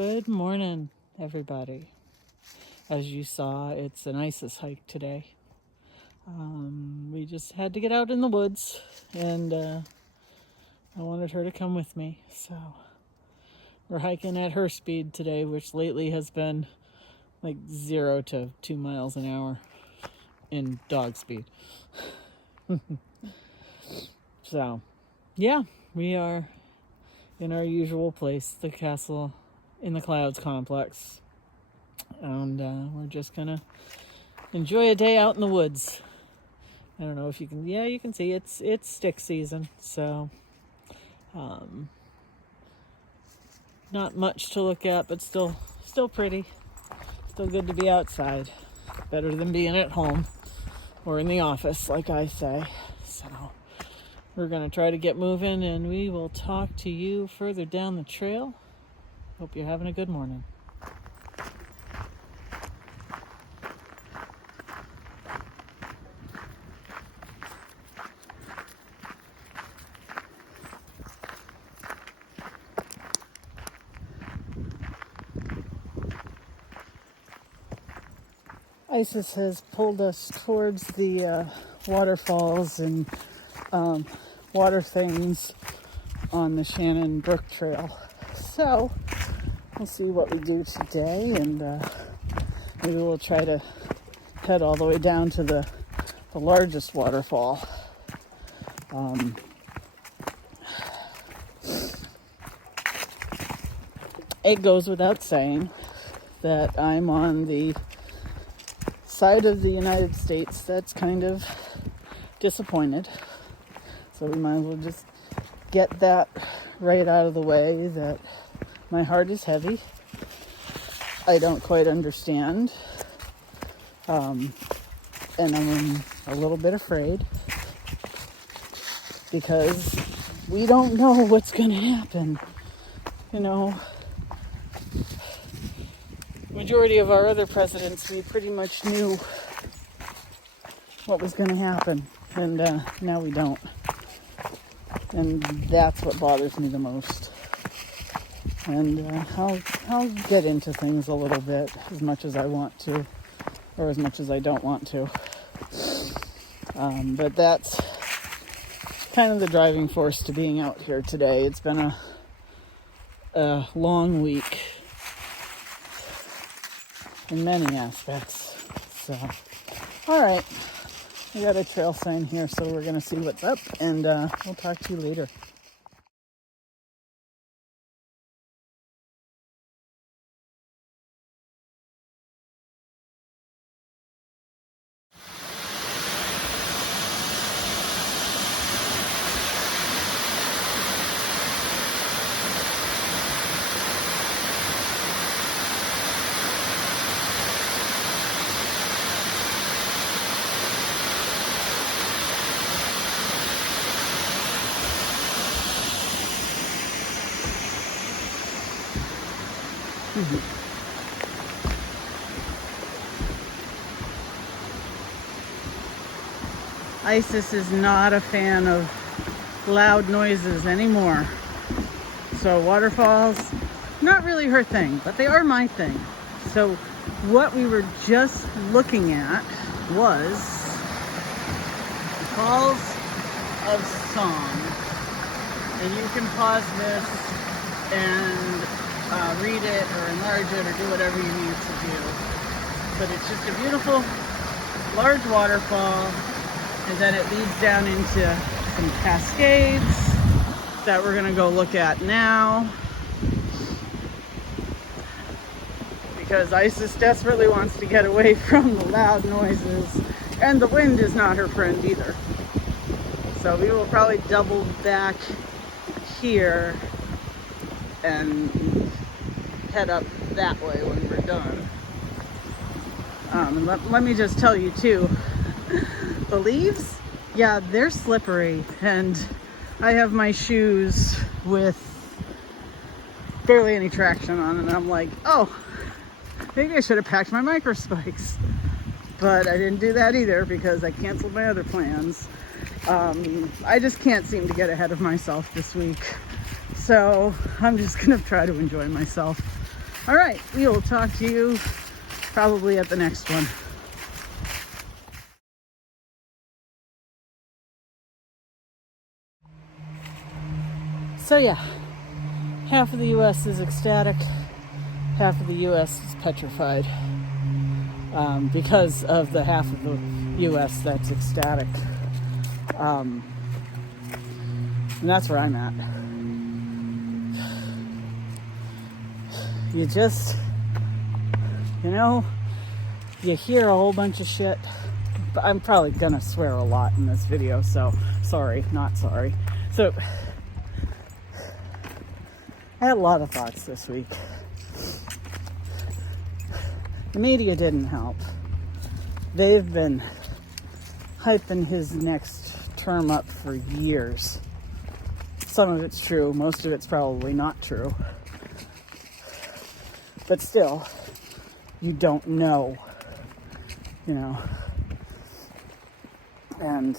Good morning, everybody. As you saw, it's an ISIS hike today. We just had to get out in the woods, and I wanted her to come with me. So we're hiking at her speed today, which lately has been like 0 to 2 miles an hour in dog speed. So, yeah, we are in our usual place, the Castle in the Clouds complex. And we're just gonna enjoy a day out in the woods. I don't know if you can, you can see it's stick season, so not much to look at, but still pretty. Still good to be outside. Better than being at home or in the office, like I say. So we're gonna try to get moving, and we will talk to you further down the trail. Hope you're having a good morning. ISIS has pulled us towards the waterfalls and water things on the Shannon Brook Trail. So we'll see what we do today, and maybe we'll try to head all the way down to the largest waterfall. It goes without saying that I'm on the side of the United States that's kind of disappointed. So we might as well just get that right out of the way, that my heart is heavy. I don't quite understand. And I'm a little bit afraid because we don't know what's going to happen. You know, majority of our other presidents, we pretty much knew what was going to happen, and now we don't. And that's what bothers me the most. And I'll get into things a little bit, as much as I want to, or as much as I don't want to. But that's kind of the driving force to being out here today. It's been a long week in many aspects. So, all right. We got a trail sign here, so we're going to see what's up, and we'll talk to you later. ISIS is not a fan of loud noises anymore. So waterfalls, not really her thing, but they are my thing. So what we were just looking at was Falls of Song. And you can pause this and read it or enlarge it or do whatever you need to do. But it's just a beautiful, large waterfall, and then it leads down into some cascades that we're gonna go look at now, because Isis desperately wants to get away from the loud noises, and the wind is not her friend either. So we will probably double back here and head up that way when we're done. And let me just tell you too, the leaves, yeah, they're slippery, and I have my shoes with barely any traction on, and I'm like, oh, maybe I should have packed my micro spikes. But I didn't do that either because I canceled my other plans. I just can't seem to get ahead of myself this week. So I'm just gonna try to enjoy myself. All right, we will talk to you probably at the next one. So yeah, half of the U.S. is ecstatic, half of the U.S. is petrified, because of the half of the U.S. that's ecstatic. And that's where I'm at. You just, you hear a whole bunch of shit. I'm probably gonna swear a lot in this video, so sorry, not sorry. So, I had a lot of thoughts this week. The media didn't help. They've been hyping his next term up for years. Some of it's true, most of it's probably not true. But still, you don't know, and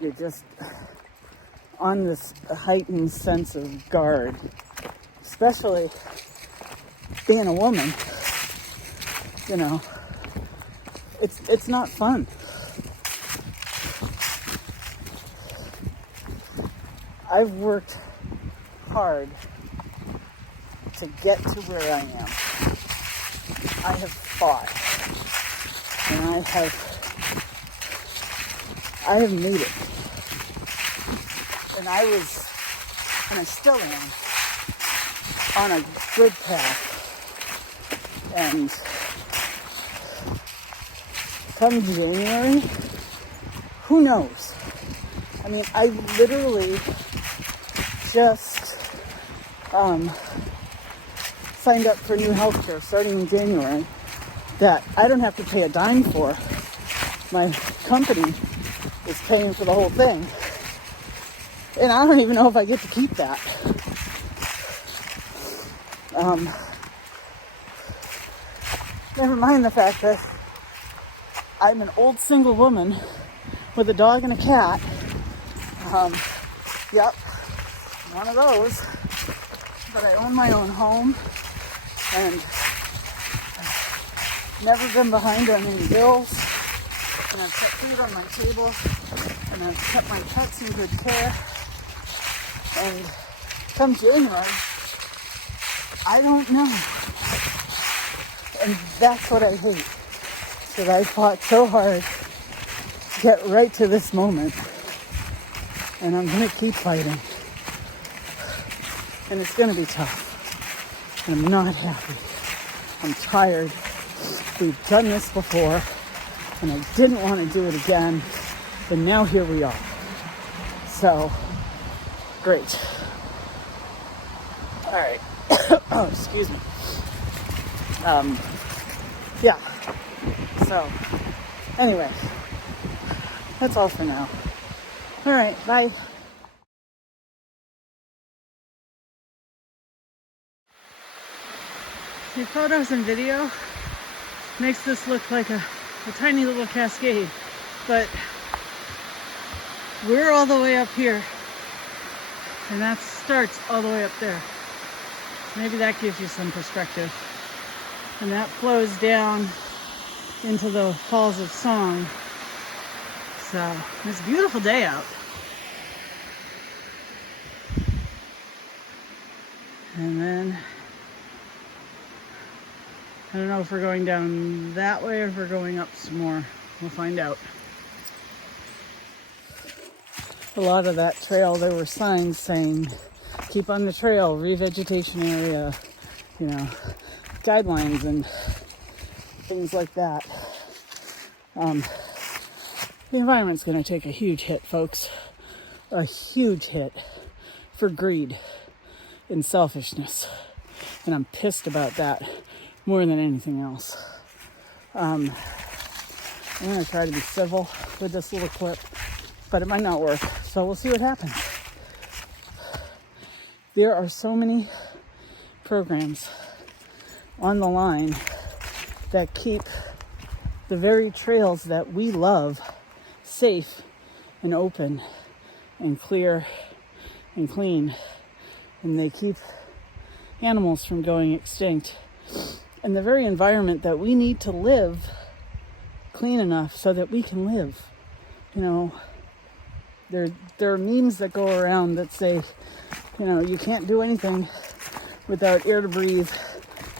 you're just on this heightened sense of guard, especially being a woman. It's not fun. I've worked hard to get to where I am. I have fought, and I have made it. And I still am on a good path. And come January, who knows? I mean, I literally just signed up for new healthcare starting in January that I don't have to pay a dime for. My company is paying for the whole thing. And I don't even know if I get to keep that. Never mind the fact that I'm an old single woman with a dog and a cat. Yep, one of those. But I own my own home and never been behind on any bills. And I've kept food on my table and I've kept my pets in good care. And come January, I don't know. And that's what I hate. Because I fought so hard to get right to this moment. And I'm going to keep fighting. And it's going to be tough. And I'm not happy. I'm tired. We've done this before. And I didn't want to do it again. But now here we are. So, great. All right. Oh, excuse me. Yeah. So, anyway, that's all for now. All right, bye. The photos and video makes this look like a tiny little cascade, but we're all the way up here, and that starts all the way up there. Maybe that gives you some perspective. And that flows down into the Falls of Song. So, it's a beautiful day out. And then, I don't know if we're going down that way or if we're going up some more. We'll find out. A lot of that trail, there were signs saying, keep on the trail, revegetation area, guidelines and things like that. The environment's going to take a huge hit, folks. A huge hit for greed and selfishness. And I'm pissed about that more than anything else. I'm going to try to be civil with this little clip, but it might not work. So we'll see what happens. There are so many programs on the line that keep the very trails that we love safe and open and clear and clean. And they keep animals from going extinct. And the very environment that we need to live clean enough so that we can live. You know, there are memes that go around that say, you know, you can't do anything without air to breathe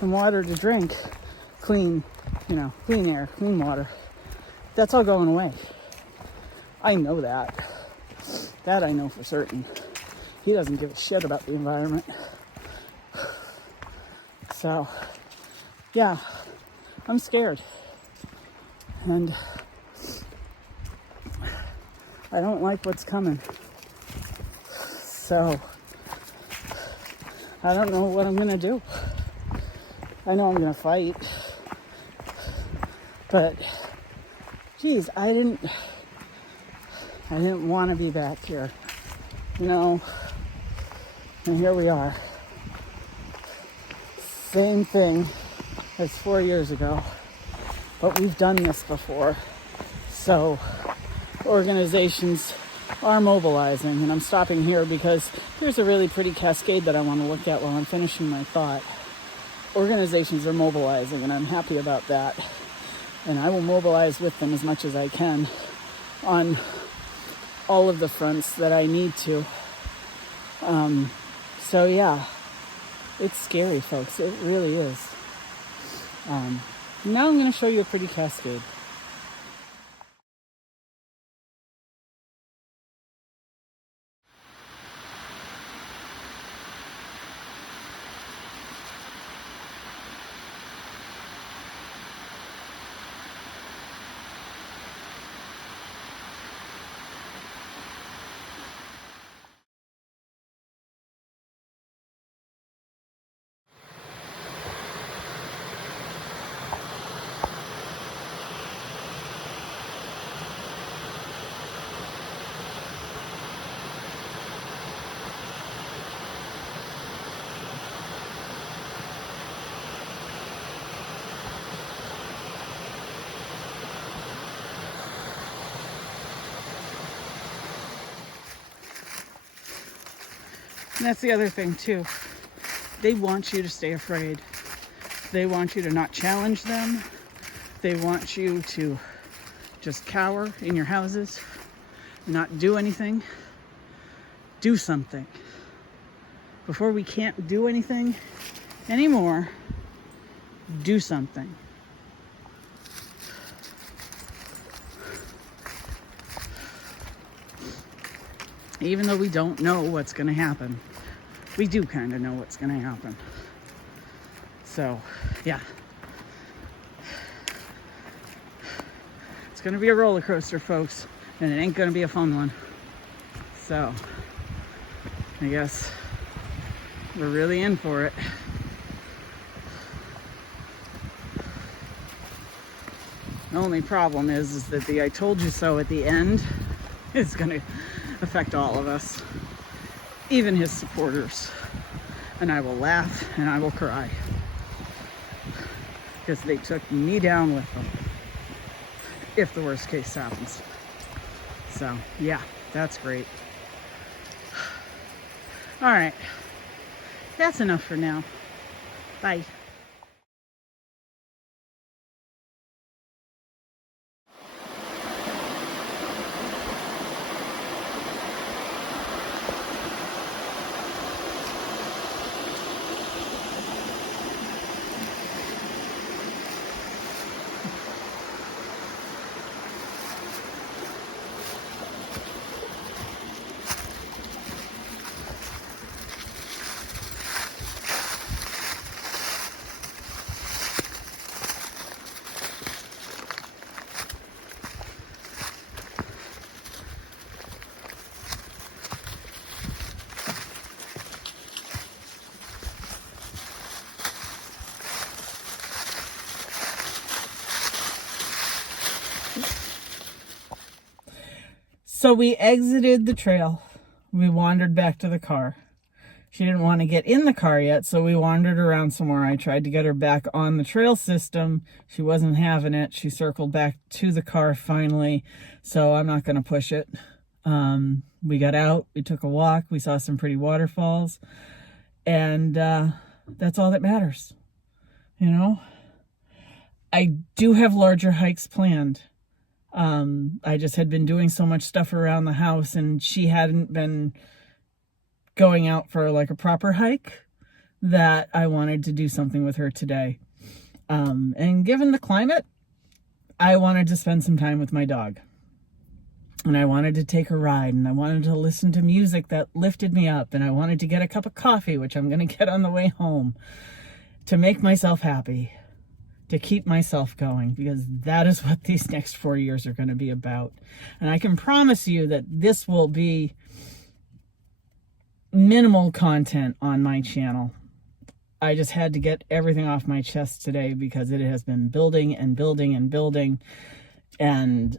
and water to drink, clean air, clean water. That's all going away. I know that. That I know for certain. He doesn't give a shit about the environment. So, yeah, I'm scared. And I don't like what's coming. So, I don't know what I'm going to do. I know I'm going to fight. But, geez, I didn't want to be back here. You know, and here we are. Same thing as 4 years ago. But we've done this before. So organizations are mobilizing. And I'm stopping here because there's a really pretty cascade that I want to look at while I'm finishing my thought. Organizations are mobilizing, and I'm happy about that. And I will mobilize with them as much as I can on all of the fronts that I need to. So yeah, it's scary, folks. It really is. Now I'm going to show you a pretty cascade. And that's the other thing too. They want you to stay afraid. They want you to not challenge them. They want you to just cower in your houses, not do anything. Do something. Before we can't do anything anymore, do something. Even though we don't know what's going to happen, we do kind of know what's going to happen. So, yeah. It's going to be a roller coaster, folks, and it ain't going to be a fun one. So, I guess we're really in for it. The only problem is that the "I told you so" at the end is going to affect all of us, even his supporters. And I will laugh and I will cry because they took me down with them if the worst case happens. So yeah, that's great. All right, that's enough for now. Bye. So we exited the trail. We wandered back to the car. She didn't want to get in the car yet, so we wandered around some more. I tried to get her back on the trail system. She wasn't having it. She circled back to the car finally, so I'm not going to push it. We got out. We took a walk. We saw some pretty waterfalls. And That's all that matters. You know, I do have larger hikes planned. I just had been doing so much stuff around the house, and she hadn't been going out for like a proper hike, that I wanted to do something with her today. And given the climate, I wanted to spend some time with my dog. And I wanted to take a ride, and I wanted to listen to music that lifted me up, and I wanted to get a cup of coffee, which I'm going to get on the way home, to make myself happy, to keep myself going, because that is what these next 4 years are going to be about. And I can promise you that this will be minimal content on my channel. I just had to get everything off my chest today because it has been building and building and building. And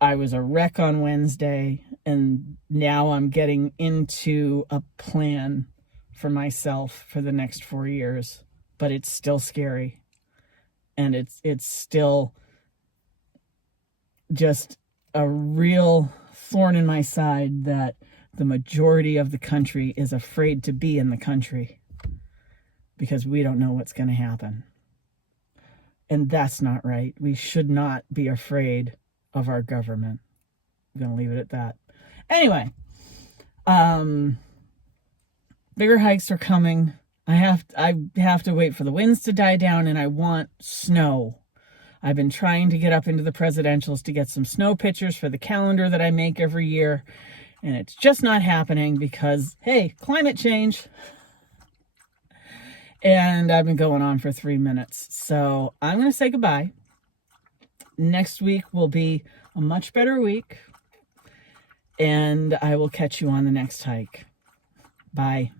I was a wreck on Wednesday, and now I'm getting into a plan for myself for the next 4 years. But it's still scary. And it's still just a real thorn in my side that the majority of the country is afraid to be in the country because we don't know what's going to happen. And that's not right. We should not be afraid of our government. I'm going to leave it at that. Anyway, bigger hikes are coming. I have to wait for the winds to die down, and I want snow. I've been trying to get up into the presidentials to get some snow pictures for the calendar that I make every year, and it's just not happening because, hey, climate change. And I've been going on for 3 minutes. So I'm going to say goodbye. Next week will be a much better week, and I will catch you on the next hike. Bye.